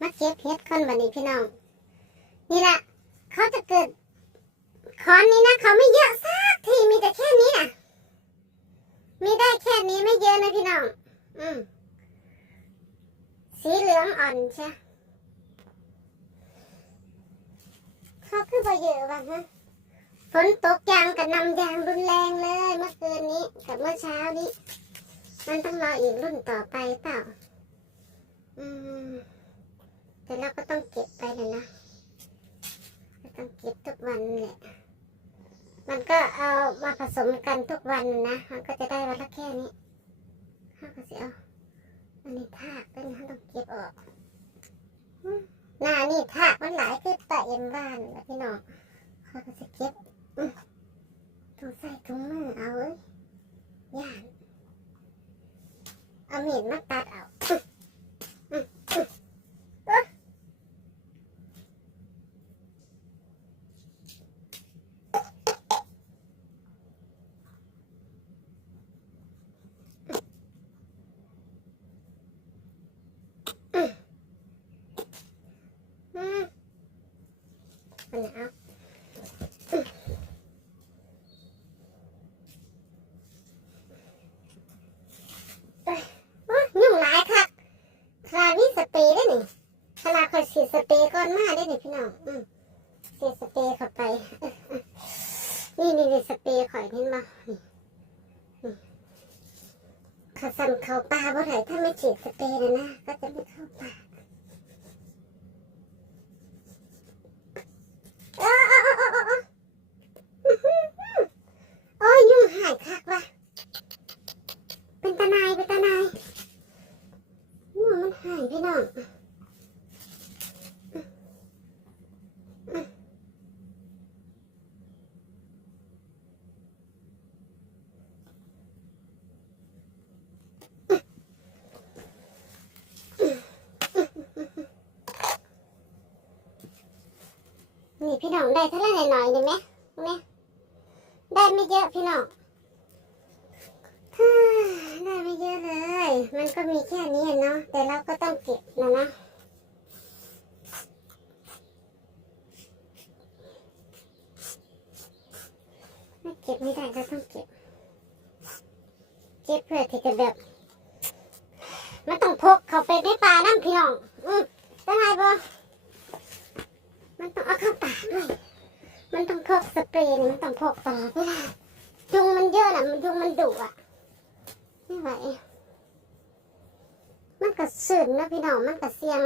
มาเก็บเห็ดคนวันนี้พี่น้อง นี่แหละเขาจะเกิดคอนนี้นะเขาไม่เยอะสักทีมีแต่แค่นี้นะมีได้แค่นี้ไม่เยอะนะพี่น้อง อืมสีเหลืองอ่อนใช่เขาคือพอเยอะว่ะฮะฝนตกยางกับนำยางรุนแรงเลย เมื่อคืนนี้กับเมื่อเช้านี้ มันต้องรออีกรุ่นต่อไปเปล่า อืม แต่ เราก็ต้องเก็บไปเลยนะต้องเก็บทุกวันแหละมันก็เอามาผสมกันทุกวันนะ มันก็จะได้วันละแค่นี้ข้าก็จะเอาอันนี้ทากด้วยนะต้องเก็บออกหน้านี่ทากมันหลายคือตะเอ็มบ้านนะพี่น้องเขาก็จะเก็บต้องใส่ถุงมือเอาเอ้ยย่านเอามีดมาตัดเอา อืมอันนี้ เอาเอ้ยโอ้ยยุ่งหลายค่ะคราวนี้สเปรย์ได้หนิขนาดคอยฉีดสเปรย์ก่อนมาได้หนิพี่น้องอืมฉีดสเปรย์เข้าไป นี่นี่นี่สเปรย์ข่อยนบ่นี่นี่ข้าสั่นเข้าปลาบ่ไหนถ้าไม่ฉีดสเปรย์นะนะ ก็จะไม่เข้าปลา โอ้ยยุ่งหายคักว่ะเป็นตาหนายเป็นตาหนาย ยุ่งมันหายพี่น้องนี่พี่น้องได้เท่าไรหน่อยด้ไหมไหมได้ไม่เยอะพี่น้อง ได้ไม่เยอะเลย มันก็มีแค่นี้เนาะ แต่เราก็ต้องเก็บนะนะไม่เก็บไม่ได้ก็ต้องเก็บ เก็บเพื่อที่จะแบบมันต้องพกเขาไปในป่าน้ำพี่น้อง อืมได้ไงบ่มันต้องเอาเข้าป่าด้วย มันต้องพกสเปรย์มันต้องพกตลอดเวลายุงมันเยอะนะมันยุงมันดุอะไม่ไหว มันก็สื่นนะพี่น้องมันก็เสี่ยง